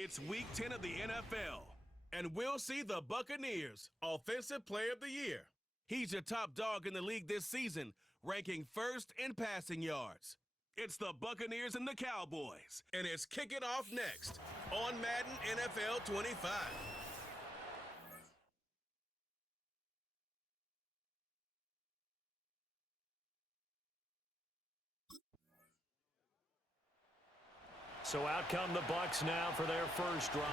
It's Week 10 of the NFL, and we'll see the Buccaneers Offensive Player of the Year. He's your top dog in the league this season, ranking first in passing yards. It's the Buccaneers and the Cowboys, and it's kicking off next on Madden NFL 25. So out come the Bucs now for their first drive.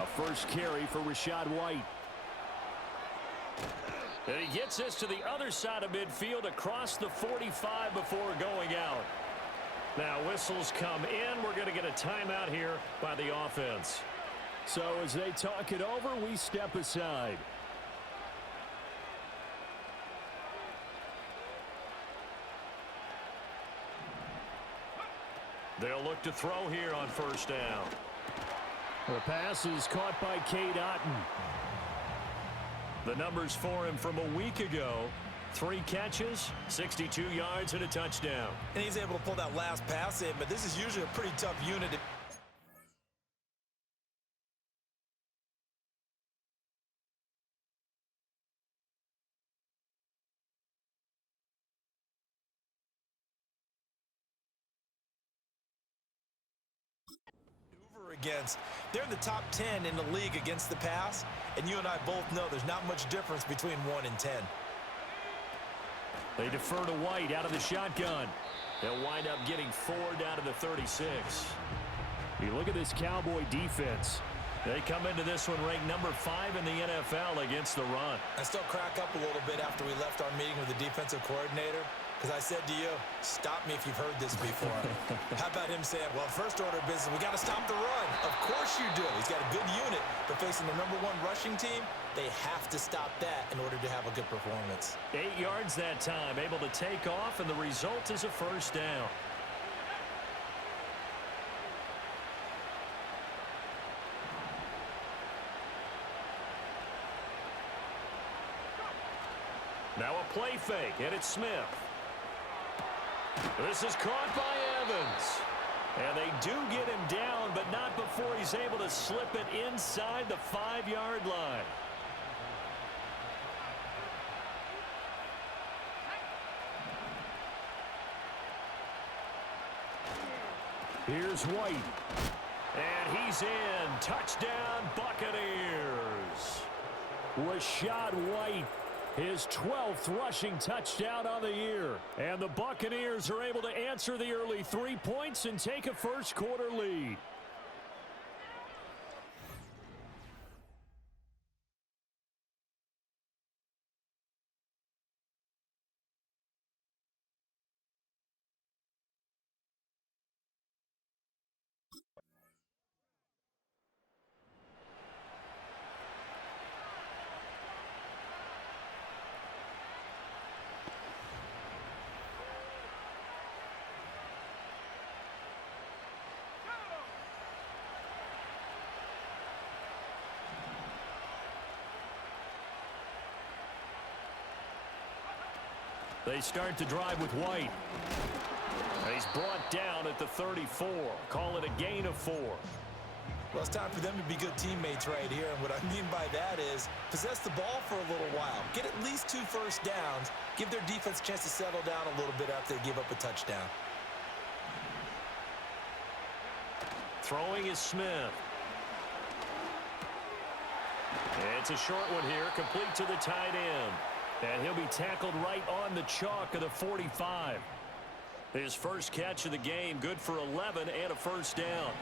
A first carry for Rachaad White. And he gets this to the other side of midfield across the 45 before going out. Now whistles come in. We're going to get a timeout here by the offense. So as they talk it over, we step aside. They'll look to throw here on first down. The pass is caught by Cade Otton. The numbers for him from a week ago: 3 catches, 62 yards, and a touchdown. And he's able to pull that last pass in, but this is usually a pretty tough unit. Against. They're in the top 10 in the league against the pass, and you and I both know there's not much difference between 1 and 10. They defer to White out of the shotgun. They'll wind up getting 4 down to the 36. You look at this Cowboy defense. They come into this one ranked number 5 in the NFL against the run. I still crack up a little bit after we left our meeting with the defensive coordinator, because I said to you, stop me if you've heard this before. How about him saying, well, first order of business, we got to stop the run. Of course you do. He's got a good unit, but facing the number 1 rushing team, they have to stop that in order to have a good performance. 8 yards that time, able to take off, and the result is a first down. Now a play fake, and it's Smith. This is caught by Evans. And they do get him down, but not before he's able to slip it inside the 5-yard line. Here's White. And he's in. Touchdown, Buccaneers. Rachaad White, his 12th rushing touchdown on the year. And the Buccaneers are able to answer the early 3 points and take a first-quarter lead. They start to drive with White. He's brought down at the 34. Call it a gain of 4. Well, it's time for them to be good teammates right here, and what I mean by that is possess the ball for a little while. Get at least 2 first downs. Give their defense a chance to settle down a little bit after they give up a touchdown. Throwing is Smith. It's a short one here, complete to the tight end. And he'll be tackled right on the chalk of the 45. His first catch of the game, good for 11 and a first down.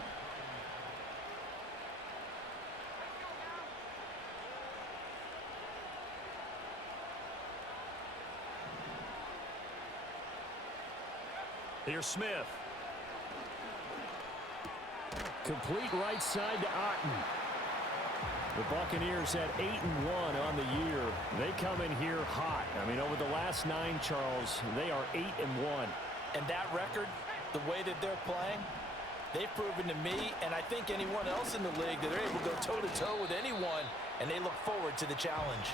Here's Smith. Complete right side to Otton. The Buccaneers at 8-1 on the year. They come in here hot. I mean, over the last 9, Charles, they are 8-1. And that record, the way that they're playing, they've proven to me, and I think anyone else in the league, that they're able to go toe-to-toe with anyone, and they look forward to the challenge.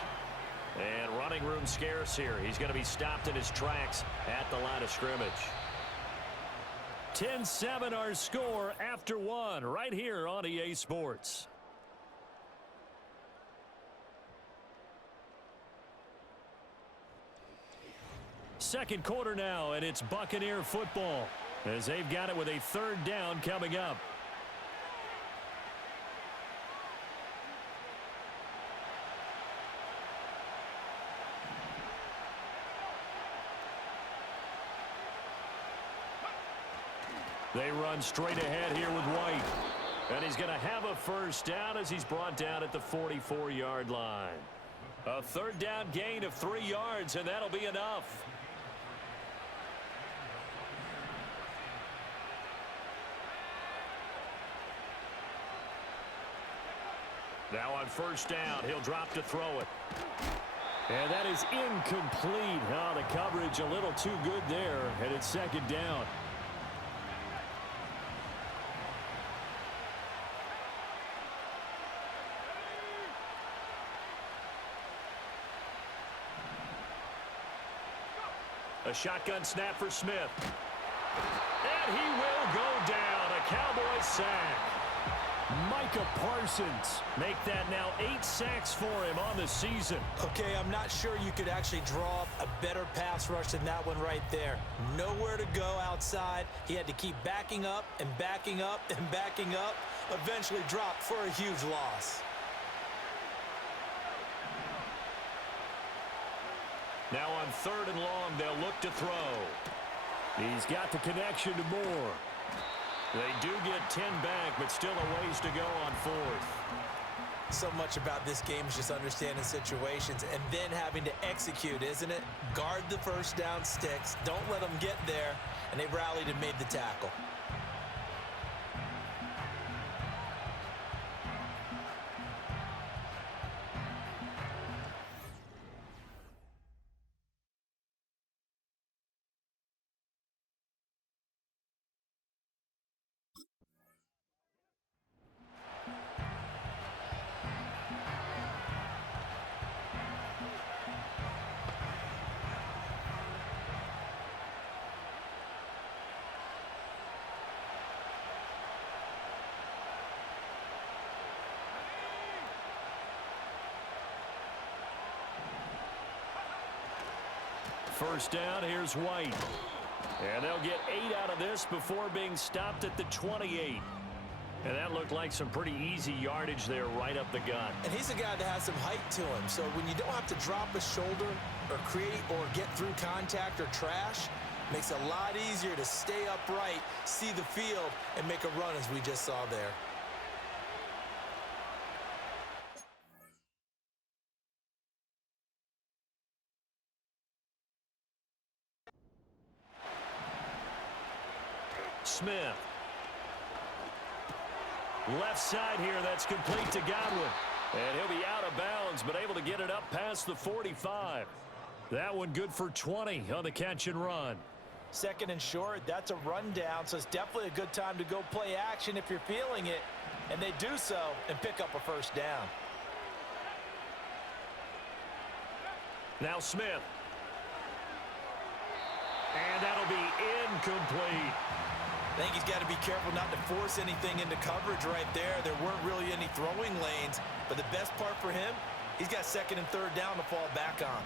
And running room scarce here. He's going to be stopped in his tracks at the line of scrimmage. 10-7 our score after one right here on EA Sports. Second quarter now, and it's Buccaneer football as they've got it with a third down coming up. They run straight ahead here with White. And he's going to have a first down as he's brought down at the 44-yard line. A third down gain of 3 yards, and that'll be enough. Now on first down, he'll drop to throw it. And that is incomplete. Oh, the coverage a little too good there, and it's second down. A shotgun snap for Smith. And he will go down. A Cowboys sack. Micah Parsons make that now 8 sacks for him on the season. Okay, I'm not sure you could actually draw up a better pass rush than that one right there. Nowhere to go outside. He had to keep backing up and backing up and backing up. Eventually dropped for a huge loss. Now on third and long, they'll look to throw. He's got the connection to Moore. They do get 10 back, but still a ways to go on fourth. So much about this game is just understanding situations and then having to execute, isn't it? Guard the first down sticks. Don't let them get there. And they rallied and made the tackle. First down, here's White. And they'll get 8 out of this before being stopped at the 28. And that looked like some pretty easy yardage there right up the gut. And he's a guy that has some height to him. So when you don't have to drop a shoulder or create or get through contact or trash, makes it a lot easier to stay upright, see the field, and make a run as we just saw there. Smith. Left side here, that's complete to Godwin. And he'll be out of bounds, but able to get it up past the 45. That one good for 20 on the catch and run. Second and short, that's a rundown, so it's definitely a good time to go play action if you're feeling it. And they do so and pick up a first down. Now Smith. And that'll be incomplete. I think he's got to be careful not to force anything into coverage right there. There weren't really any throwing lanes, but the best part for him, he's got second and third down to fall back on.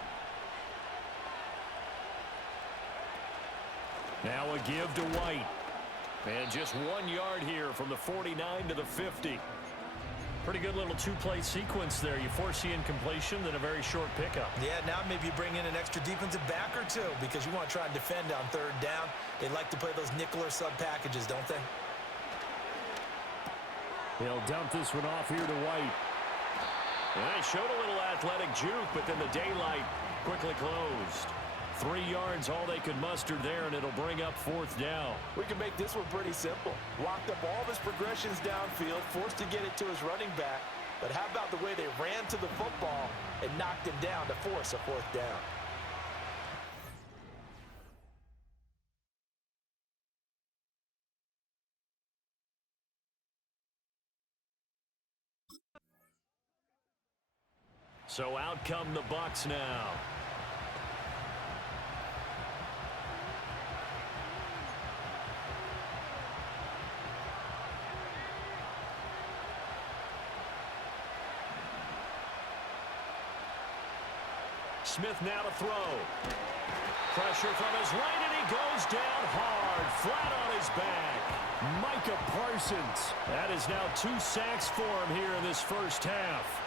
Now a give to White. And just 1 yard here from the 49 to the 50. Pretty good little two-play sequence there. You force the incompletion, then a very short pickup. Yeah, now maybe you bring in an extra defensive back or two because you want to try and defend on third down. They like to play those nickel or sub packages, don't they? He'll dump this one off here to White. And they showed a little athletic juke, but then the daylight quickly closed. 3 yards, all they could muster there, and it'll bring up fourth down. We can make this one pretty simple. Locked up all of his progressions downfield, forced to get it to his running back. But how about the way they ran to the football and knocked him down to force a fourth down? So out come the Bucs now. Smith now to throw. Pressure from his right, and he goes down hard, flat on his back. Micah Parsons. That is now 2 sacks for him here in this first half.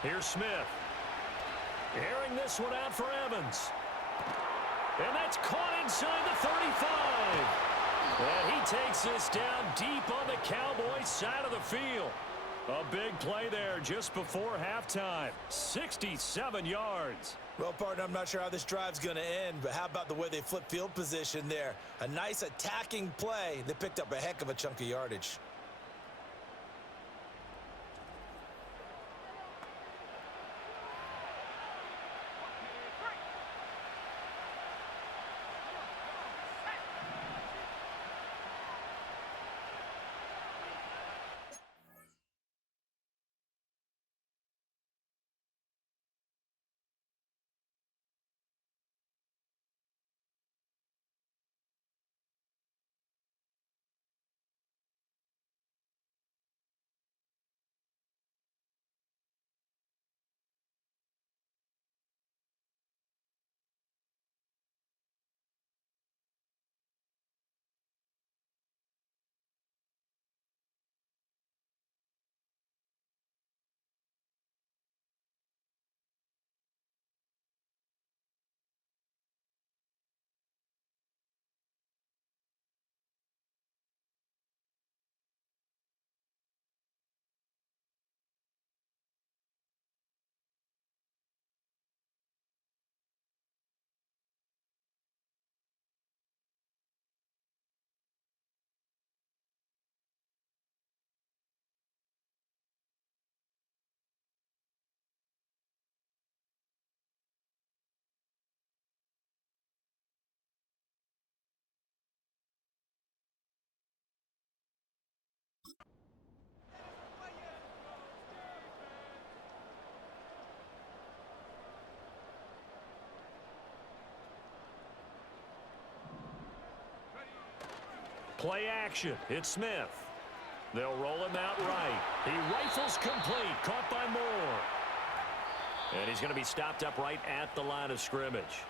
Here's Smith. Airing this one out for Evans. And that's caught inside the 35. And he takes this down deep on the Cowboys' side of the field. A big play there just before halftime. 67 yards. Well, partner, I'm not sure how this drive's going to end, but how about the way they flip field position there? A nice attacking play. They picked up a heck of a chunk of yardage. Play action. It's Smith. They'll roll him out right. He rifles complete. Caught by Moore. And he's going to be stopped up right at the line of scrimmage.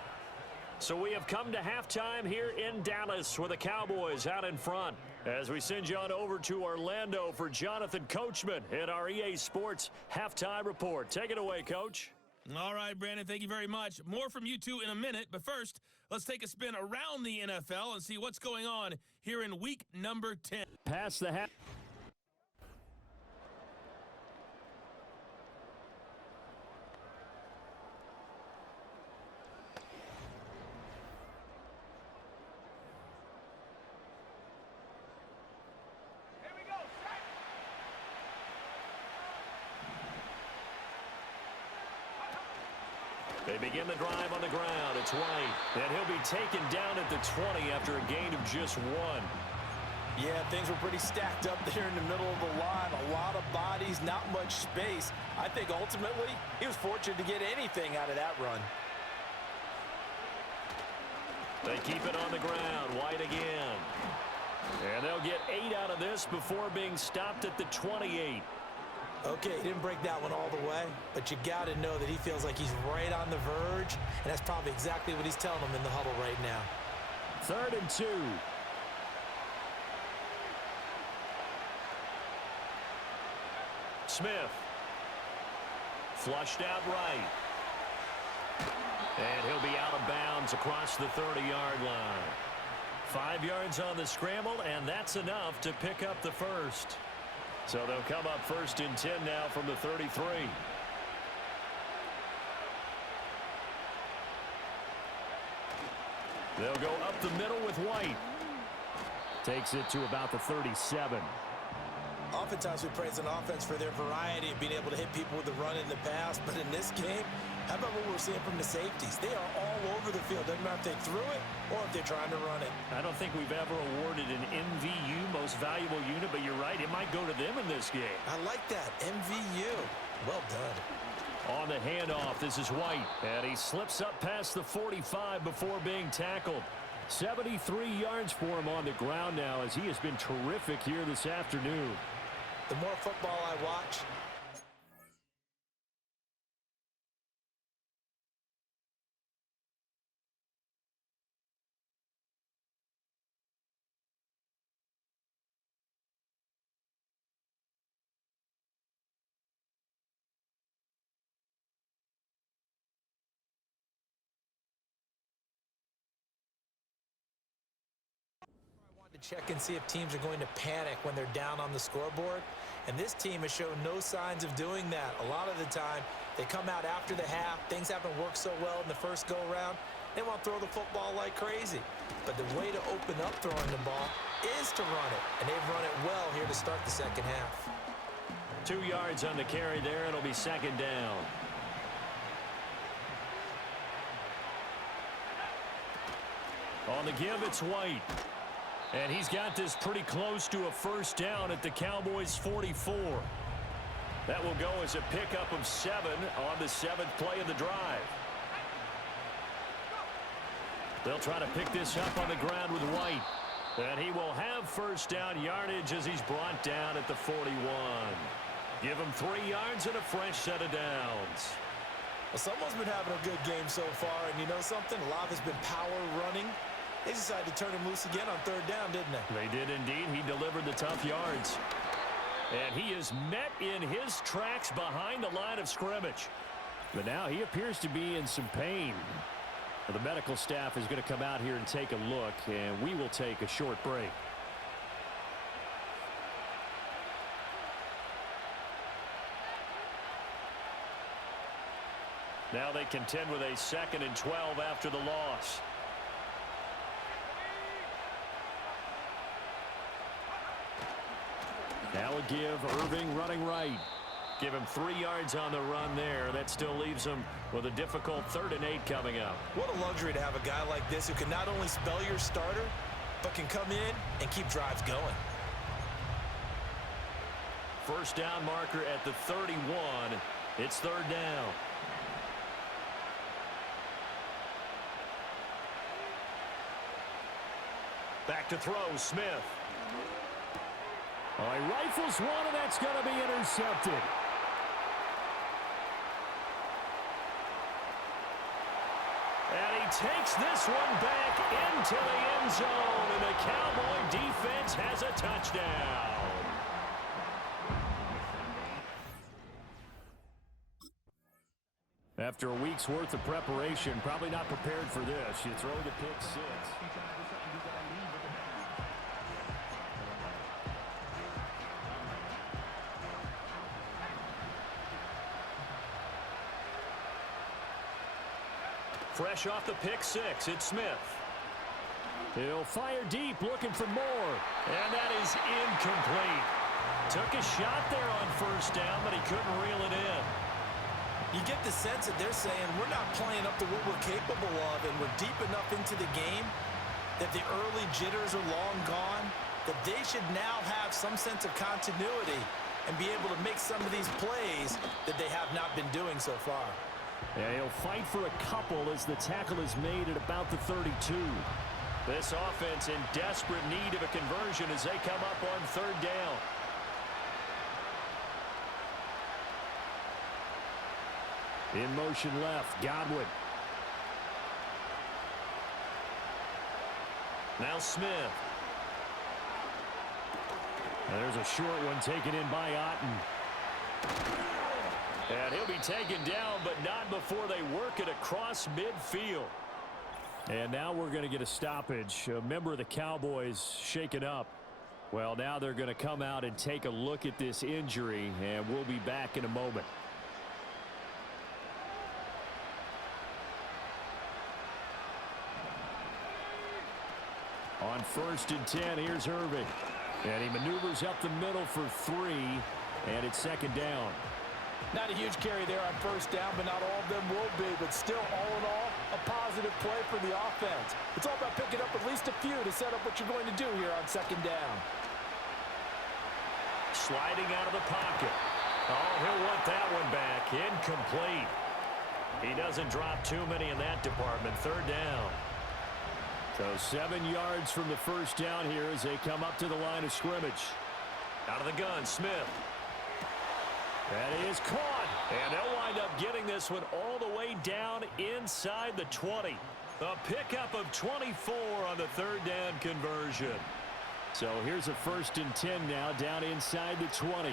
So we have come to halftime here in Dallas with the Cowboys out in front. As we send you on over to Orlando for Jonathan Coachman in our EA Sports Halftime Report. Take it away, Coach. All right, Brandon, thank you very much. More from you two in a minute, but first, let's take a spin around the NFL and see what's going on here in week number 10. Pass the half. They begin the drive on the ground. It's White. And he'll be taken down at the 20 after a gain of just 1. Yeah, things were pretty stacked up there in the middle of the line. A lot of bodies, not much space. I think ultimately he was fortunate to get anything out of that run. They keep it on the ground. White again. And they'll get 8 out of this before being stopped at the 28. Okay, he didn't break that one all the way, but you got to know that he feels like he's right on the verge, and that's probably exactly what he's telling them in the huddle right now. 3rd and 2. Smith. Flushed out right. And he'll be out of bounds across the 30-yard line. 5 yards on the scramble, and that's enough to pick up the first. So they'll come up 1st and 10 now from the 33. They'll go up the middle with White. Takes it to about the 37. Oftentimes we praise an offense for their variety of being able to hit people with the run in the pass, but in this game, how about what we're seeing from the safeties? They are all over the field. Doesn't matter if they threw it or if they're trying to run it. I don't think we've ever awarded an MVU, most valuable unit, but you're right, it might go to them in this game. I like that, MVU. Well done. On the handoff, this is White, and he slips up past the 45 before being tackled. 73 yards for him on the ground now, as he has been terrific here this afternoon. The more football I watch, to check and see if teams are going to panic when they're down on the scoreboard. And this team has shown no signs of doing that. A lot of the time, they come out after the half. Things haven't worked so well in the first go-around. They want to throw the football like crazy. But the way to open up throwing the ball is to run it. And they've run it well here to start the second half. 2 yards on the carry there. It'll be second down. On the give, it's White. And he's got this pretty close to a first down at the Cowboys' 44. That will go as a pickup of 7 on the 7th play of the drive. They'll try to pick this up on the ground with White. And he will have first down yardage as he's brought down at the 41. Give him 3 yards and a fresh set of downs. Well, someone's been having a good game so far, and you know something? A lot has been power running. They decided to turn him loose again on third down, didn't they? They did indeed. He delivered the tough yards. And he is met in his tracks behind the line of scrimmage. But now he appears to be in some pain. The medical staff is going to come out here and take a look, and we will take a short break. Now they contend with a 2nd and 12 after the loss. Now a give, Irving running right. Give him 3 yards on the run there. That still leaves him with a difficult 3rd and 8 coming up. What a luxury to have a guy like this who can not only spell your starter, but can come in and keep drives going. First down marker at the 31. It's 3rd down. Back to throw, Smith. Oh, he rifles one, and that's going to be intercepted. And he takes this one back into the end zone, and the Cowboy defense has a touchdown. After a week's worth of preparation, probably not prepared for this. You throw the pick 6. Fresh off the pick 6, it's Smith. He'll fire deep, looking for more. And that is incomplete. Took a shot there on first down, but he couldn't reel it in. You get the sense that they're saying we're not playing up to what we're capable of, and we're deep enough into the game that the early jitters are long gone, that they should now have some sense of continuity and be able to make some of these plays that they have not been doing so far. Yeah, he'll fight for a couple as the tackle is made at about the 32. This offense in desperate need of a conversion as they come up on 3rd down. In motion left, Godwin. Now Smith. And there's a short one taken in by Otten. And he'll be taken down, but not before they work it across midfield. And now we're going to get a stoppage. A member of the Cowboys shaken up. Well, now they're going to come out and take a look at this injury, and we'll be back in a moment. On 1st and 10, here's Irving. And he maneuvers up the middle for 3, and it's second down. Not a huge carry there on first down, but not all of them will be. But still, all in all, a positive play for the offense. It's all about picking up at least a few to set up what you're going to do here on second down. Sliding out of the pocket. Oh, he'll want that one back. Incomplete. He doesn't drop too many in that department. Third down. So 7 yards from the first down here as they come up to the line of scrimmage. Out of the gun, Smith. That is caught. And they'll wind up getting this one all the way down inside the 20. A pickup of 24 on the third down conversion. So here's a 1st and 10 now down inside the 20.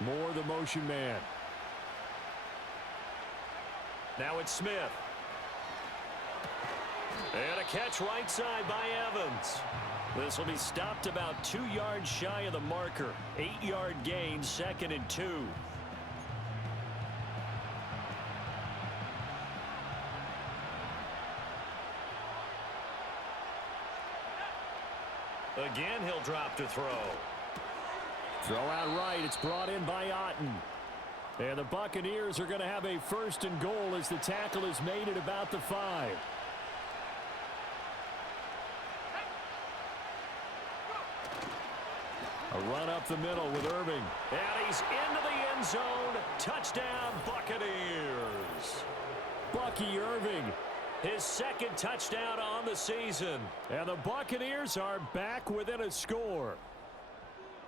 Moore, the motion man. Now it's Smith. And a catch right side by Evans. This will be stopped about 2 yards shy of the marker. 8-yard gain, 2nd and 2. Again, he'll drop to throw. Throw out right. It's brought in by Otten. And the Buccaneers are going to have a 1st and goal as the tackle is made at about the 5. A run up the middle with Irving. And he's into the end zone. Touchdown, Buccaneers. Bucky Irving, his 2nd touchdown on the season. And the Buccaneers are back within a score.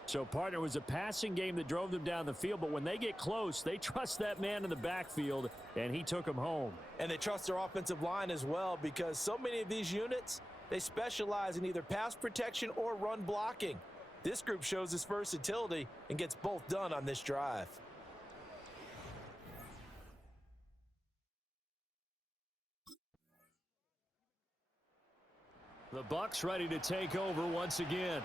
So, partner, it was a passing game that drove them down the field, but when they get close, they trust that man in the backfield, and he took them home. And they trust their offensive line as well, because so many of these units, they specialize in either pass protection or run blocking. This group shows its versatility and gets both done on this drive. The Bucs ready to take over once again.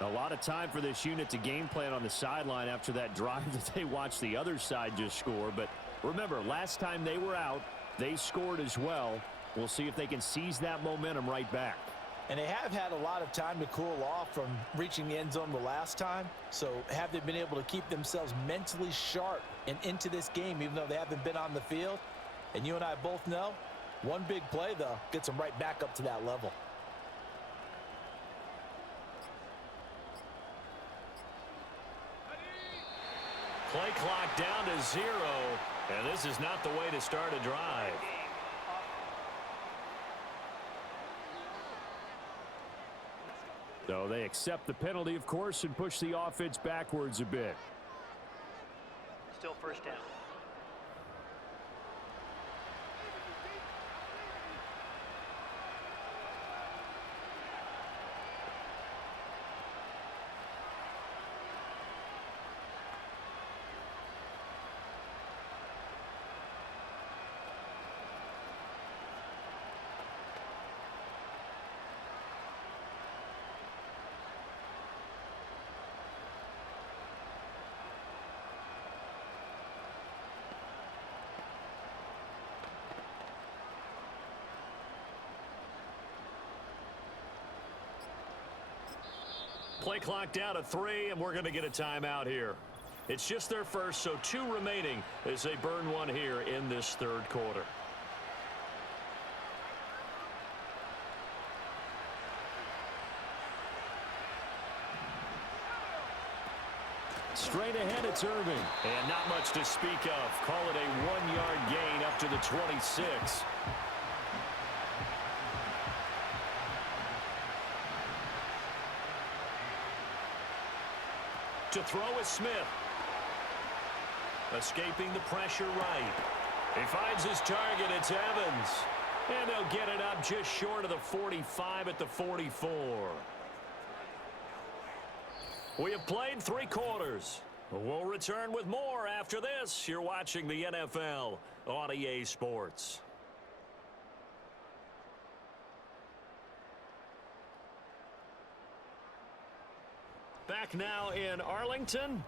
A lot of time for this unit to game plan on the sideline after that drive that they watched the other side just score. But remember, last time they were out, they scored as well. We'll see if they can seize that momentum right back. And they have had a lot of time to cool off from reaching the end zone the last time. So have they been able to keep themselves mentally sharp and into this game, even though they haven't been on the field? And you and I both know, one big play, though, gets them right back up to that level. Play clock down to 0, and this is not the way to start a drive. So they accept the penalty, of course, and push the offense backwards a bit. Still first down. Play clock down to 3, and we're going to get a timeout here. It's just their first, so 2 remaining as they burn one here in this third quarter. Straight ahead, it's Irving. And not much to speak of. Call it a 1-yard gain up to the 26. To throw is Smith. Escaping the pressure right. He finds his target. It's Evans. And they'll get it up just short of the 45 at the 44. We have played 3 quarters. We'll return with more after this. You're watching the NFL on EA Sports. Back now in Arlington.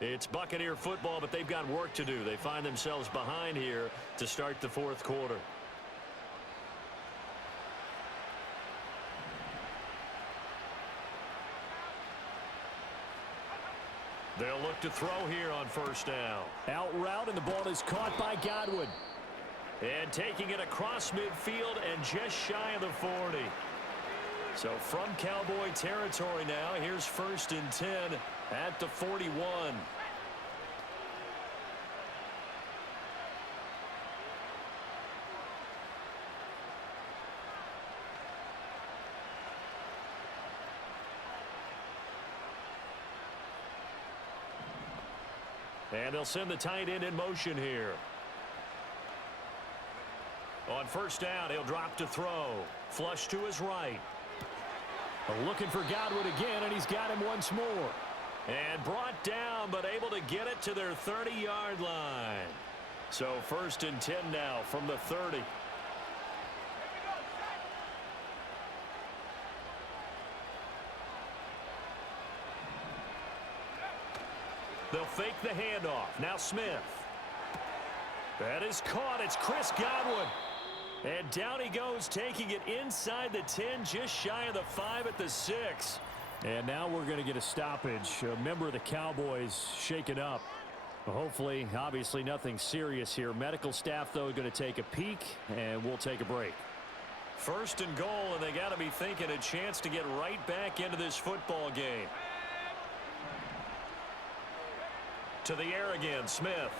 It's Buccaneer football, but they've got work to do. They find themselves behind here to start the fourth quarter. They'll look to throw here on first down. Out route, and the ball is caught by Godwin. And taking it across midfield and just shy of the 40. So from Cowboy territory now, here's 1st and 10 at the 41. And they'll send the tight end in motion here. On first down, he'll drop to throw. Flush to his right. Looking for Godwin again, and he's got him once more. And brought down, but able to get it to their 30-yard line. So 1st and 10 now from the 30. They'll fake the handoff. Now Smith. That is caught. It's Chris Godwin. And down he goes, taking it inside the 10, just shy of the 5 at the 6. And now we're going to get a stoppage. A member of the Cowboys shaken up. Hopefully, obviously nothing serious here. Medical staff, though, going to take a peek, and we'll take a break. 1st and goal, and they got to be thinking a chance to get right back into this football game. To the air again, Smith.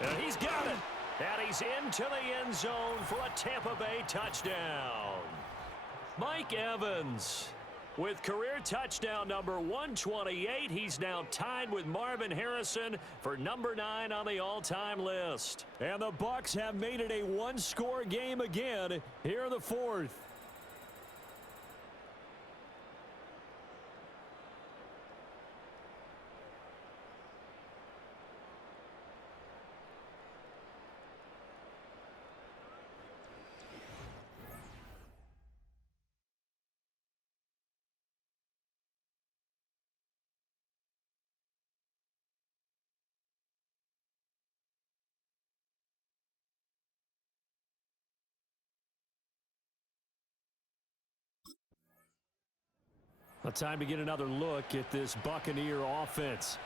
And he's got it. And he's into the end zone for a Tampa Bay touchdown. Mike Evans with career touchdown number 128. He's now tied with Marvin Harrison for number 9 on the all-time list. And the Bucs have made it a one-score game again here in the 4th. Well, time to get another look at this Buccaneer offense.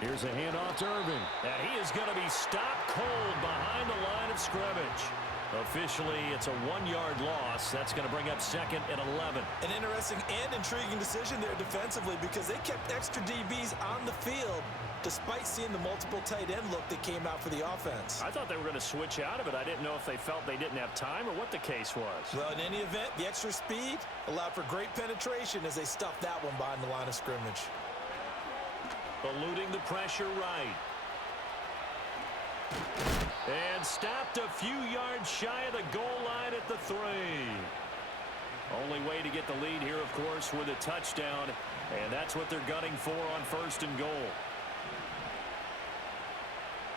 Here's a handoff to Irvin. And he is going to be stopped cold behind the line of scrimmage. Officially, it's a 1-yard loss. That's going to bring up 2nd and 11. An interesting and intriguing decision there defensively because they kept extra DBs on the field despite seeing the multiple tight end look that came out for the offense. I thought they were going to switch out of it. I didn't know if they felt they didn't have time or what the case was. Well, in any event, the extra speed allowed for great penetration as they stuffed that one behind the line of scrimmage. Eluding the pressure right. And stopped a few yards shy of the goal line at the 3. Only way to get the lead here, of course, with a touchdown. And that's what they're gunning for on 1st and goal.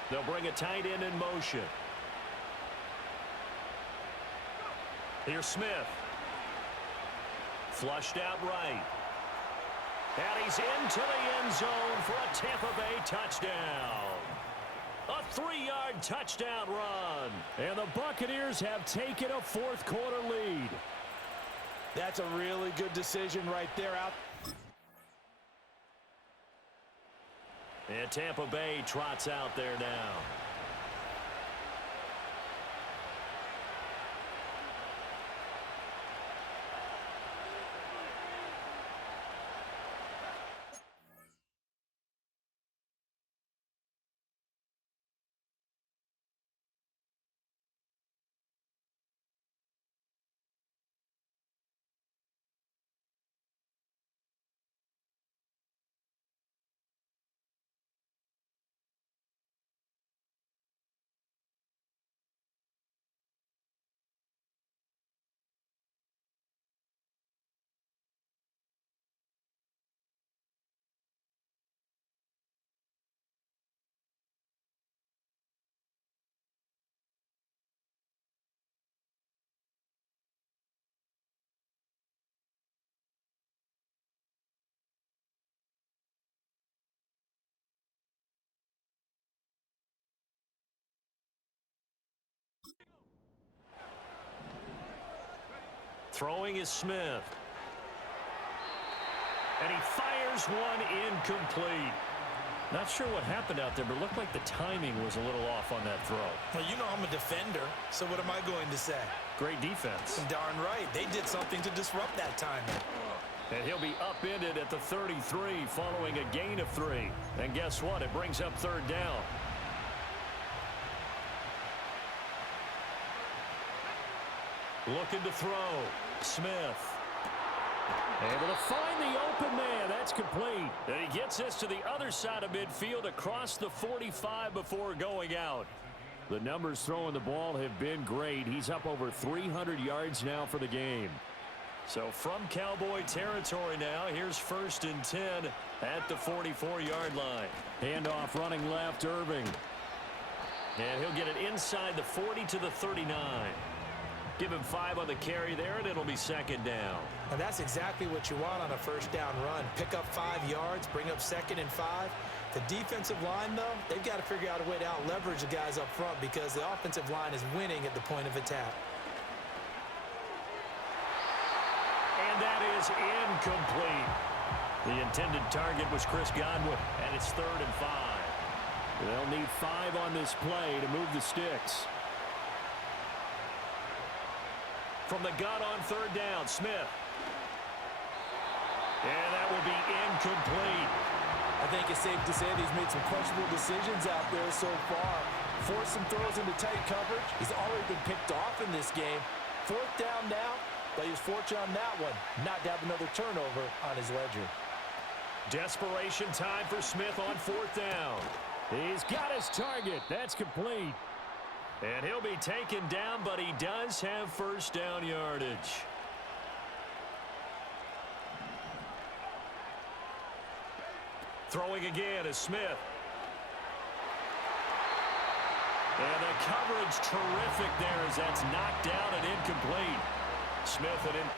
They'll bring a tight end in motion. Here's Smith. Flushed out right. And he's into the end zone for a Tampa Bay touchdown. A 3-yard touchdown run. And the Buccaneers have taken a fourth quarter lead. That's a really good decision right there. And Tampa Bay trots out there now. Throwing is Smith. And he fires one incomplete. Not sure what happened out there, but it looked like the timing was a little off on that throw. Well, you know I'm a defender, so what am I going to say? Great defense. Darn right. They did something to disrupt that timing. And he'll be upended at the 33 following a gain of 3. And guess what? It brings up third down. Looking to throw. Smith. Able to find the open man. That's complete. And he gets this to the other side of midfield across the 45 before going out. The numbers throwing the ball have been great. He's up over 300 yards now for the game. So from Cowboy territory now, here's 1st and 10 at the 44-yard line. Handoff running left, Irving. And he'll get it inside the 40 to the 39. Give him 5 on the carry there, and it'll be 2nd down. And that's exactly what you want on a 1st down run. Pick up 5 yards, bring up 2nd and 5. The defensive line, though, they've got to figure out a way to out-leverage the guys up front because the offensive line is winning at the point of attack. And that is incomplete. The intended target was Chris Godwin, and it's 3rd and 5. They'll need 5 on this play to move the sticks. From the gun on 3rd down, Smith. And that will be incomplete. I think it's safe to say that he's made some questionable decisions out there so far. Forced some throws into tight coverage. He's already been picked off in this game. 4th down now, but he was fortunate on that one not to have another turnover on his ledger. Desperation time for Smith on 4th down. He's got his target. That's complete. And he'll be taken down, but he does have 1st down yardage. Throwing again is Smith. And the coverage terrific there as that's knocked down and incomplete. Smith and in.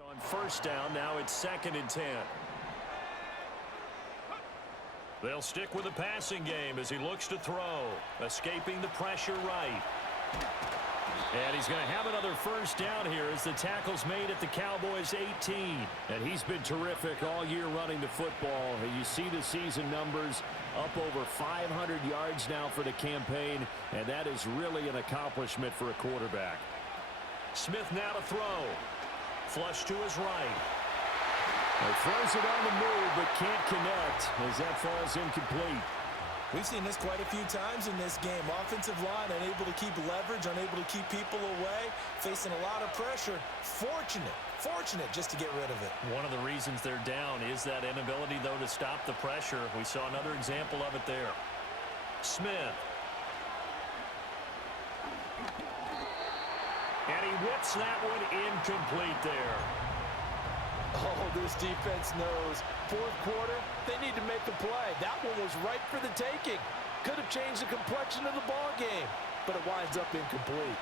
On 1st down, now it's 2nd and 10. They'll stick with the passing game as he looks to throw. Escaping the pressure right. And he's going to have another 1st down here as the tackle's made at the Cowboys' 18. And he's been terrific all year running the football. And you see the season numbers up over 500 yards now for the campaign. And that is really an accomplishment for a quarterback. Smith now to throw. Flush to his right. He throws it on the move, but can't connect as that falls incomplete. We've seen this quite a few times in this game. Offensive line unable to keep leverage, unable to keep people away, facing a lot of pressure. Fortunate just to get rid of it. One of the reasons they're down is that inability, though, to stop the pressure. We saw another example of it there. Smith. And he whips that one incomplete there. Oh, this defense knows. 4th quarter, they need to make a play. That one was ripe for the taking. Could have changed the complexion of the ball game, but it winds up incomplete.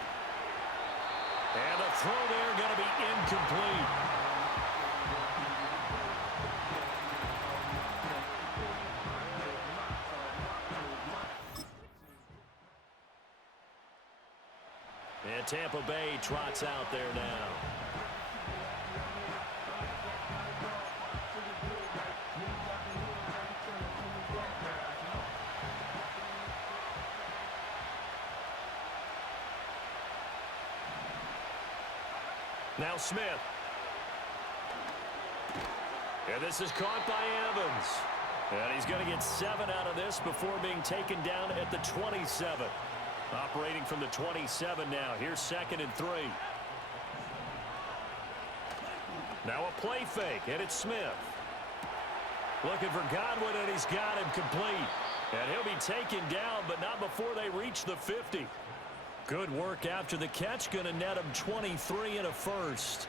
And the throw there going to be incomplete. And Tampa Bay trots out there now. Now Smith. And this is caught by Evans. And he's going to get 7 out of this before being taken down at the 27. Operating from the 27 now. Here's 2nd and 3. Now a play fake, and it's Smith. Looking for Godwin, and he's got him complete. And he'll be taken down, but not before they reach the 50. Good work after the catch. Going to net him 23 and a first.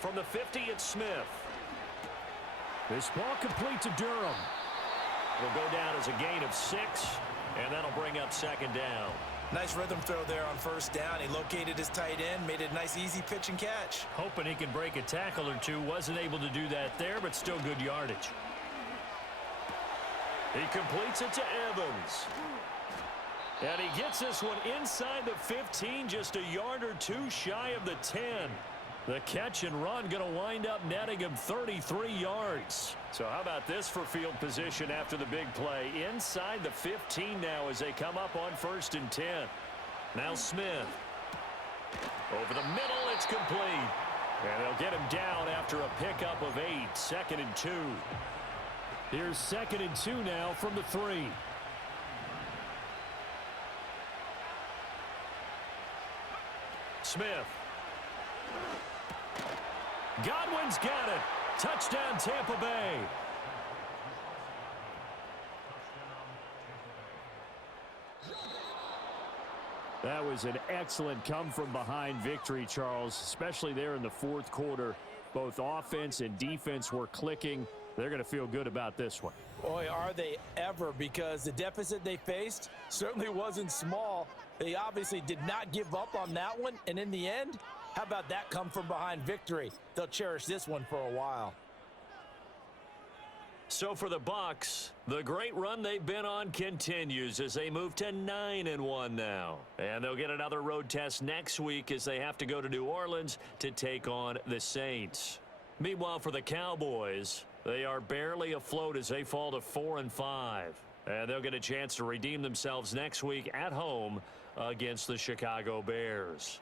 From the 50, it's Smith. This ball complete to Durham. Will go down as a gain of 6, and that'll bring up 2nd down. Nice rhythm throw there on 1st down. He located his tight end, made it a nice easy pitch and catch. Hoping he can break a tackle or two. Wasn't able to do that there, but still good yardage. He completes it to Evans. And he gets this one inside the 15, just a yard or 2 shy of the 10. The catch and run going to wind up netting him 33 yards. So how about this for field position after the big play? Inside the 15 now as they come up on 1st and 10. Now Smith. Over the middle, it's complete. And they'll get him down after a pickup of 8. 2nd and 2. Here's 2nd and 2 now from the 3. Smith. Godwin's got it. Touchdown, Tampa Bay. That was an excellent come-from-behind victory, Charles, especially there in the 4th quarter. Both offense and defense were clicking. They're going to feel good about this one. Boy, are they ever, because the deficit they faced certainly wasn't small. They obviously did not give up on that one, and in the end, how about that come-from-behind victory? They'll cherish this one for a while. So for the Bucs, the great run they've been on continues as they move to 9-1 now. And they'll get another road test next week as they have to go to New Orleans to take on the Saints. Meanwhile, for the Cowboys, they are barely afloat as they fall to 4-5. And they'll get a chance to redeem themselves next week at home against the Chicago Bears.